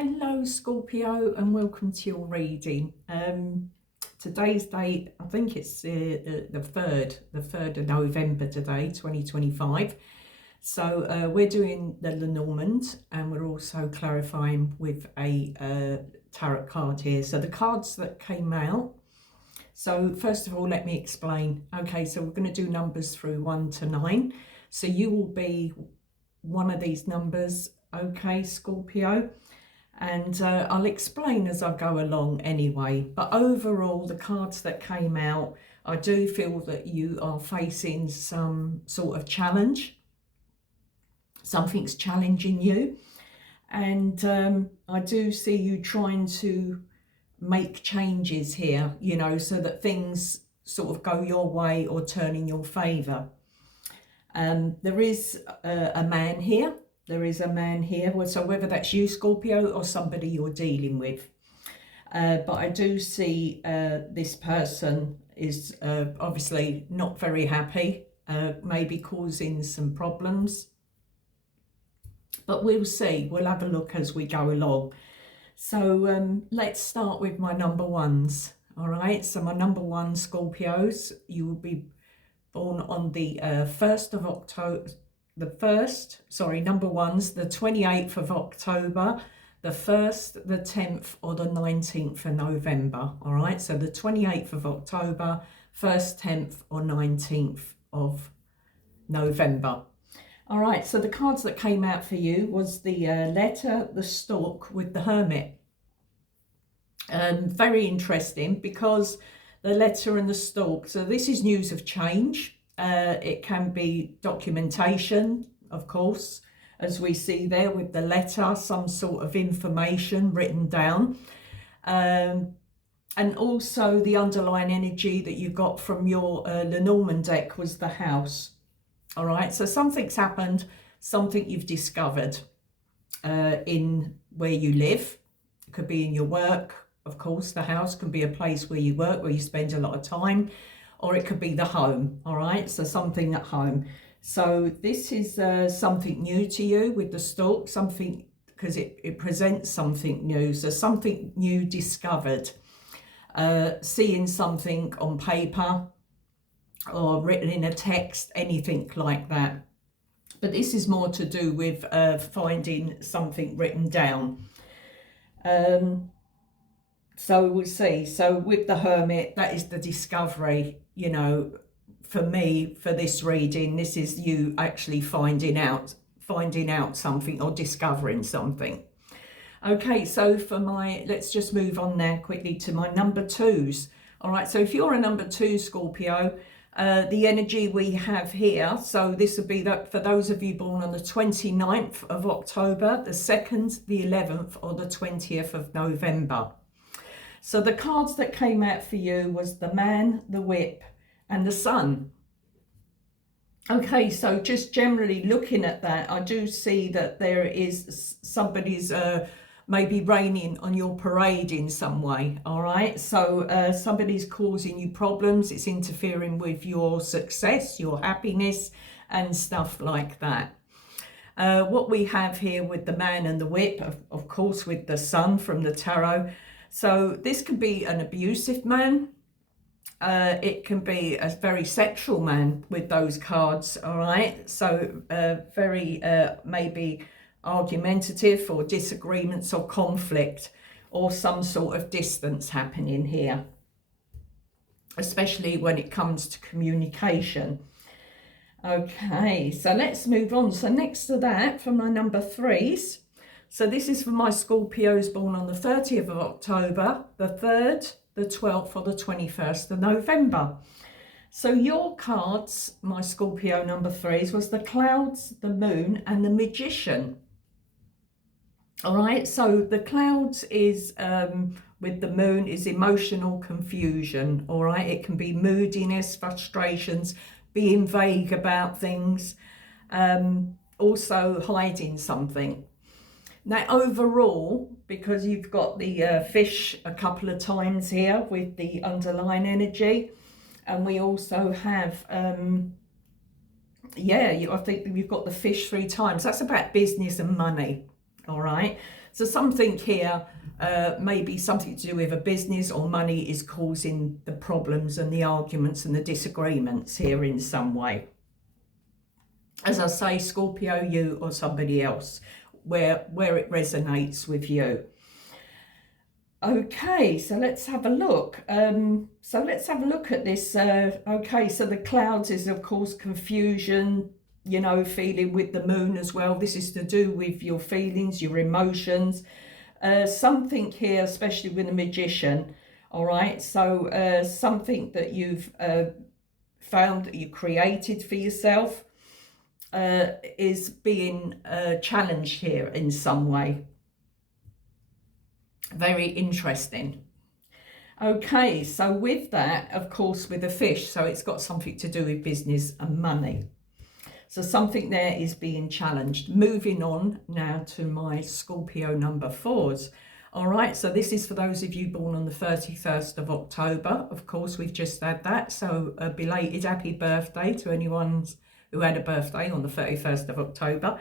Hello Scorpio and welcome to your reading. Today's date, I think it's the 3rd of November today, 2025. So we're doing the Lenormand and we're also clarifying with a tarot card here. So the cards that came out. So first of all, let me explain. Okay, so we're going to do numbers through 1 to 9. So you will be one of these numbers, okay, Scorpio? And I'll explain as I go along anyway. But overall, the cards that came out, I do feel that you are facing some sort of challenge. Something's challenging you. And I do see you trying to make changes here, you know, so that things sort of go your way or turn in your favour. There is a man here. There is a man here, so whether that's you, Scorpio, or somebody you're dealing with. But I do see this person is obviously not very happy, maybe causing some problems. But we'll see. We'll have a look as we go along. So let's start with my number ones. All right, so my number one, Scorpios, you will be born on the 1st of October. Number ones, the 28th of October, the 1st, the 10th, or the 19th of November. All right, so the 28th of October, 1st, 10th, or 19th of November. All right, so the cards that came out for you was the letter, the stork with the hermit. Very interesting because the letter and the stork, so this is news of change. It can be documentation, of course, as we see there with the letter, some sort of information written down. And also the underlying energy that you got from your Lenormand deck was the house. All right, so something's happened, something you've discovered in where you live. It could be in your work, of course. The house can be a place where you work, where you spend a lot of time. Or it could be the home, all right? So something at home. So this is something new to you with the stork, something, because it presents something new. So something new discovered, seeing something on paper or written in a text, anything like that. But this is more to do with finding something written down. So we'll see. So with the hermit, that is the discovery, you know, for me, for this reading, this is you actually finding out something or discovering something. Okay, so for let's just move on now quickly to my number twos. All right, so if you're a number two, Scorpio, the energy we have here, so this would be that for those of you born on the 29th of October, the 2nd, the 11th, or the 20th of November. So the cards that came out for you was the man, the whip, and the sun. Okay, so just generally looking at that, I do see that there is somebody's maybe raining on your parade in some way, all right? So somebody's causing you problems. It's interfering with your success, your happiness, and stuff like that. What we have here with the man and the whip, of course, with the sun from the tarot. So this can be an abusive man. It can be a very sexual man with those cards, all right? So very maybe argumentative or disagreements or conflict or some sort of distance happening here, especially when it comes to communication. Okay, so let's move on. So next to that, for my number threes, so this is for my Scorpios born on the 30th of October, the 3rd, the 12th, or the 21st of November. So your cards, my Scorpio number threes, was the clouds, the moon, and the magician. All right, so the clouds is, with the moon, is emotional confusion. All right, it can be moodiness, frustrations, being vague about things, also hiding something. Now, overall, because you've got the fish a couple of times here with the underlying energy, and we also have, I think you've got the fish 3 times. That's about business and money, all right? So something here, maybe something to do with a business or money, is causing the problems and the arguments and the disagreements here in some way. As I say, Scorpio, you or somebody else, where it resonates with you. Okay, so let's have a look. So let's have a look at this. Okay, so the clouds is, of course, confusion, you know, feeling with the moon as well. This is to do with your feelings, your emotions. Something here, especially with the magician. All right, so something that you've found that you created for yourself is being challenged here in some way. Very interesting. Okay, so with that, of course, with the fish, so it's got something to do with business and money. So something there is being challenged. Moving on now to my Scorpio number 4s. All right, so this is for those of you born on the 31st of October. Of course, we've just had that. So a belated happy birthday to anyone who had a birthday on the 31st of October.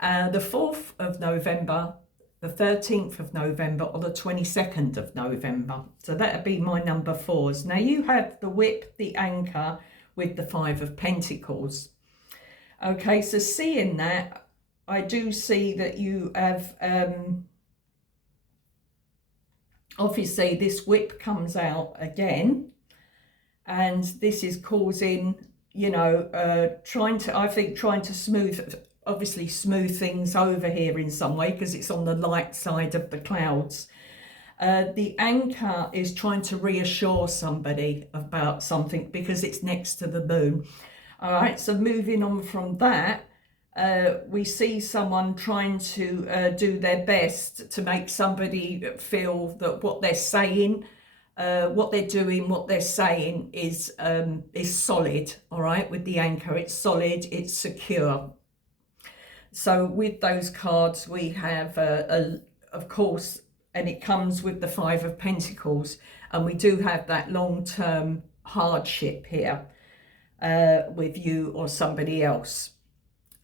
The 4th of November, the 13th of November, or the 22nd of November. So that would be my number 4s. Now you have the whip, the anchor with the 5 of Pentacles. Okay, so seeing that, I do see that you have, obviously this whip comes out again, and this is causing, you know, trying to smooth things over here in some way, because it's on the light side of the clouds. The anchor is trying to reassure somebody about something because it's next to the moon. All right, so moving on from that, we see someone trying to do their best to make somebody feel that what they're saying, what they're doing, what they're saying is solid. All right, with the anchor, it's solid, it's secure. So with those cards, we have, of course, and it comes with the 5 of Pentacles, and we do have that long-term hardship here with you or somebody else.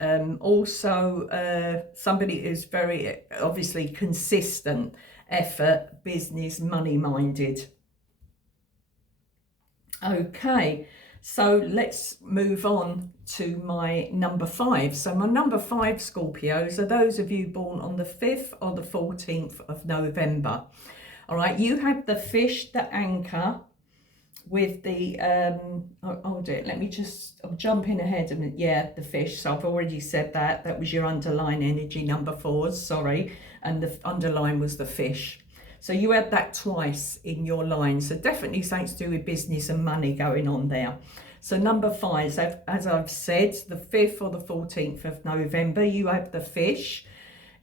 Also, somebody who's very obviously consistent, effort, business, money-minded. Okay, so let's move on to my number 5. So my number 5 Scorpios are those of you born on the 5th or the 14th of November. All right, you have the fish, the anchor, with the hold it, let me just, I'm jumping ahead a minute. Yeah, the fish, so I've already said that was your underlying energy, number 4s, sorry, and the underline was the fish. So you had that twice in your line, so definitely something to do with business and money going on there. So number 5, as I've said, the 5th or the 14th of November, you have the fish,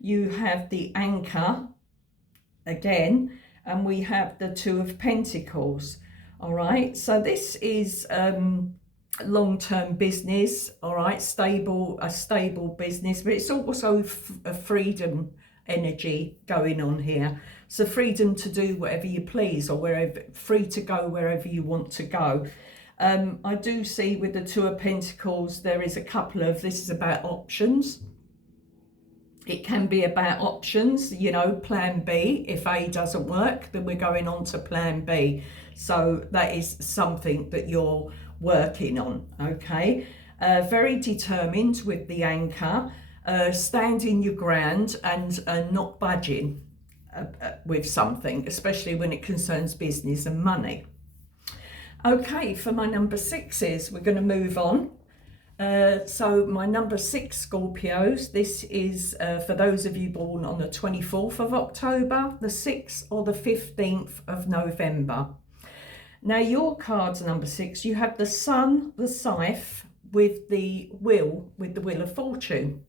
you have the anchor again, and we have the 2 of Pentacles. All right, so this is long-term business, all right, a stable business, but it's also a freedom energy going on here. So freedom to do whatever you please, or free to go wherever you want to go. I do see with the 2 of Pentacles, there is a couple of, this is about options. It can be about options, you know, plan B. If A doesn't work, then we're going on to plan B. So that is something that you're working on, okay? Very determined with the anchor, standing your ground and not budging with something, especially when it concerns business and money. Okay, for my number 6s, we're going to move on. So my number 6 Scorpios, this is for those of you born on the 24th of October, the 6th or the 15th of November. Now your cards number 6, you have the Sun, the Scythe with the Wheel of Fortune.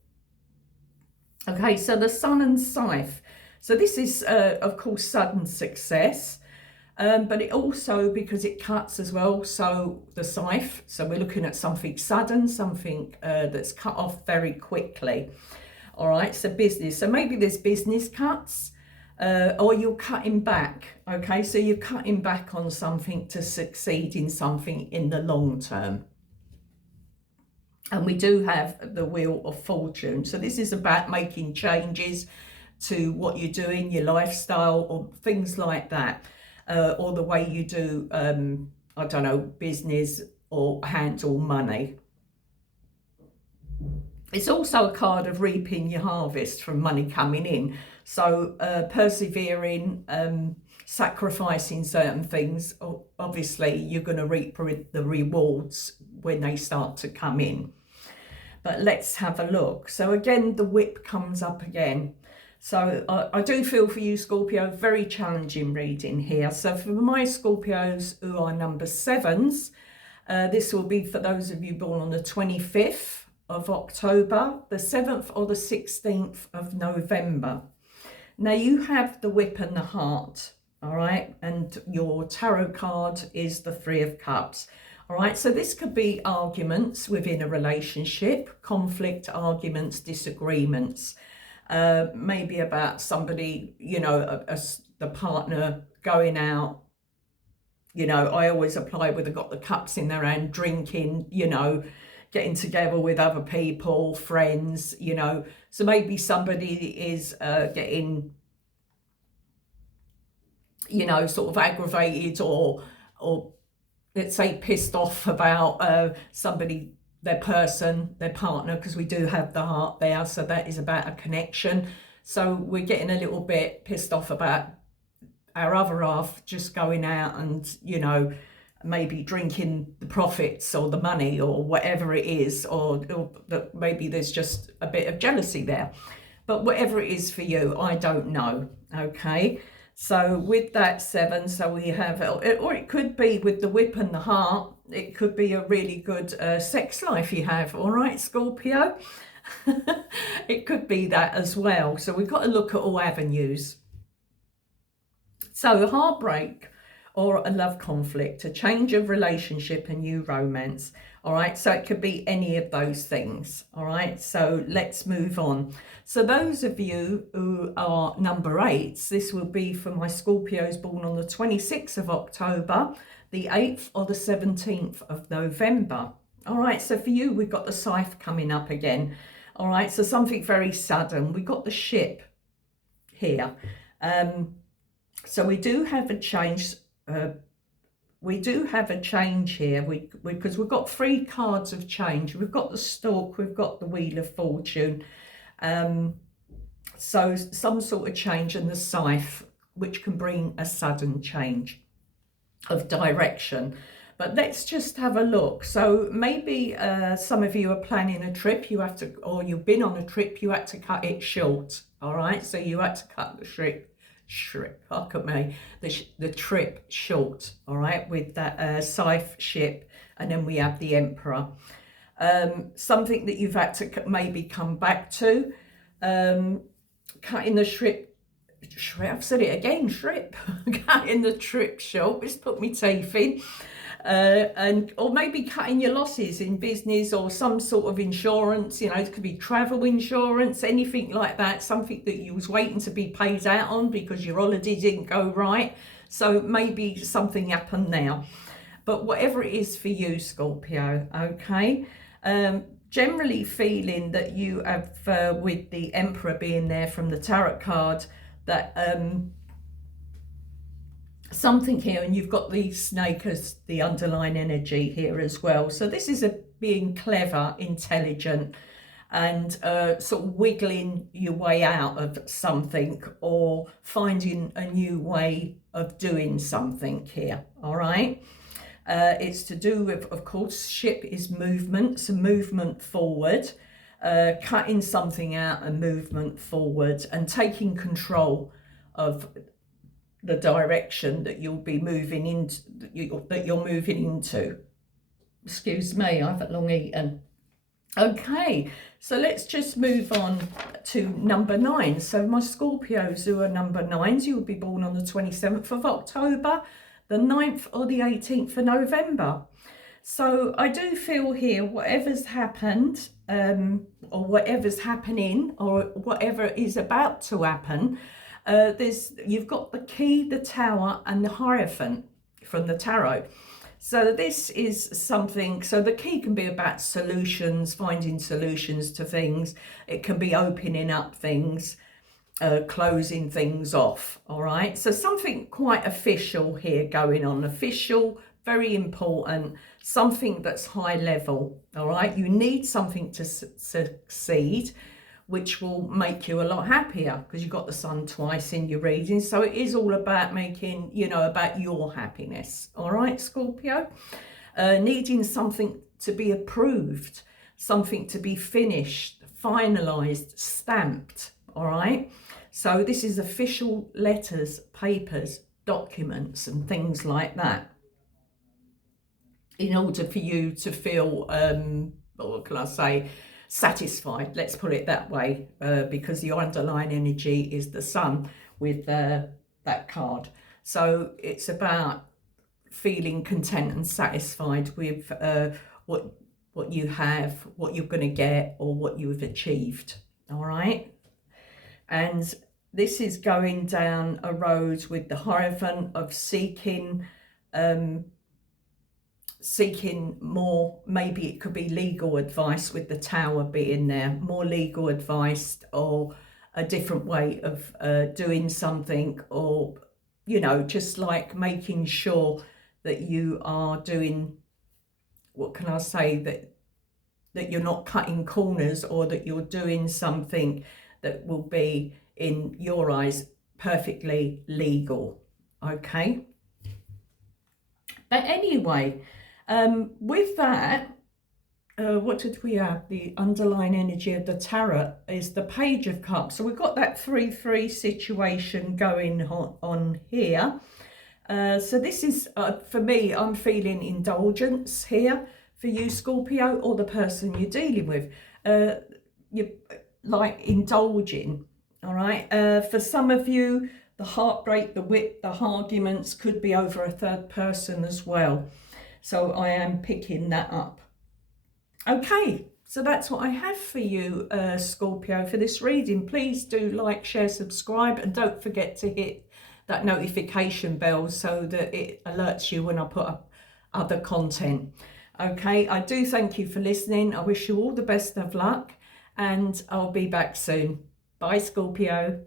Okay, so the Sun and Scythe. So this is, of course, sudden success. But it also, because it cuts as well, so the scythe, so we're looking at something sudden, something that's cut off very quickly. All right, so business, so maybe there's business cuts, or you're cutting back. Okay, so you're cutting back on something to succeed in something in the long term. And we do have the Wheel of Fortune, so this is about making changes to what you're doing, your lifestyle, or things like that, or the way you do, I don't know, business or handle money. It's also a card of reaping your harvest from money coming in. So persevering, sacrificing certain things, obviously you're going to reap the rewards when they start to come in. But let's have a look. So again, the whip comes up again. So I do feel for you, Scorpio, very challenging reading here. So for my Scorpios who are number 7s, this will be for those of you born on the 25th of October, the 7th or the 16th of November. Now you have the whip and the heart, all right? And your tarot card is the 3 of Cups. All right, so this could be arguments within a relationship, conflict, arguments, disagreements, maybe about somebody, you know, the partner going out. You know, I always apply with got the cups in their hand, drinking, you know, getting together with other people, friends, you know. So maybe somebody is getting, you know, sort of aggravated or let's say pissed off about somebody, their person, their partner, because we do have the heart there. So that is about a connection. So we're getting a little bit pissed off about our other half just going out and, you know, maybe drinking the profits or the money or whatever it is, or maybe there's just a bit of jealousy there. But whatever it is for you, I don't know, okay? So with that 7, so we have, or it could be with the whip and the heart, it could be a really good sex life you have, all right, Scorpio? It could be that as well. So we've got to look at all avenues. So heartbreak or a love conflict, a change of relationship, a new romance. All right, so it could be any of those things. All right, so let's move on. So those of you who are number 8s, this will be for my Scorpios born on the 26th of October, the 8th or the 17th of November. All right, so for you, we've got the scythe coming up again. All right, so something very sudden. We've got the ship here. So we do have a change. We do have a change here because we've got 3 cards of change. We've got the Stork, we've got the Wheel of Fortune. So some sort of change, and the scythe, which can bring a sudden change of direction. But let's just have a look. So maybe some of you are planning a trip, you have to, or you've been on a trip, you had to cut it short. All right, so you had to cut the trip the trip short, all right, with that scythe ship, and then we have the Emperor. Something that you've had to maybe come back to, cutting the trip, I've said it again, trip, cutting the trip short, it's put me teeth in. Or maybe cutting your losses in business or some sort of insurance, you know, it could be travel insurance, anything like that, something that you was waiting to be paid out on because your holiday didn't go right. So maybe something happened now. But whatever it is for you, Scorpio, okay? Generally feeling that you have, with the Emperor being there from the tarot card, that something here, and you've got the snake as the underlying energy here as well. So this is being clever, intelligent, and sort of wiggling your way out of something or finding a new way of doing something here, all right? It's to do with, of course, ship is movement, so movement forward, cutting something out and movement forward, and taking control of the direction that you'll be moving into, that you're moving into. Excuse me, I haven't long eaten. Okay, so let's just move on to number 9. So my Scorpios who are number 9s, you will be born on the 27th of October, the 9th or the 18th of November. So I do feel here, whatever's happened, or whatever's happening, or whatever is about to happen, you've got the key, the tower, and the Hierophant from the tarot. So this is something, so the key can be about solutions, finding solutions to things. It can be opening up things. closing things off. All right, so something quite official here going on, official, very important, something that's high level. All right, you need something to succeed, which will make you a lot happier because you've got the sun twice in your reading. So it is all about making, about your happiness. All right, Scorpio, needing something to be approved, something to be finished, finalized, stamped. All right, so this is official letters, papers, documents and things like that, in order for you to feel what can I say, satisfied, let's put it that way, because your underlying energy is the sun with that card. So it's about feeling content and satisfied with what you have, what you're going to get, or what you've achieved. All right, and this is going down a road with the Hierophant of seeking more, maybe it could be legal advice with the Tower being there, more legal advice or a different way of doing something, or just like making sure that you are doing, what can I say, that you're not cutting corners, or that you're doing something that will be, in your eyes, perfectly legal. Okay, but anyway, with that, what did we have? The underlying energy of the tarot is the Page of Cups. So we've got that 3-3 situation going on here. So this is, for me, I'm feeling indulgence here for you, Scorpio, or the person you're dealing with. You're like indulging, all right? For some of you, the heartbreak, the whip, the arguments could be over a third person as well. So I am picking that up. Okay, so that's what I have for you, Scorpio, for this reading. Please do like, share, subscribe, and don't forget to hit that notification bell so that it alerts you when I put up other content. Okay, I do thank you for listening. I wish you all the best of luck, and I'll be back soon. Bye, Scorpio.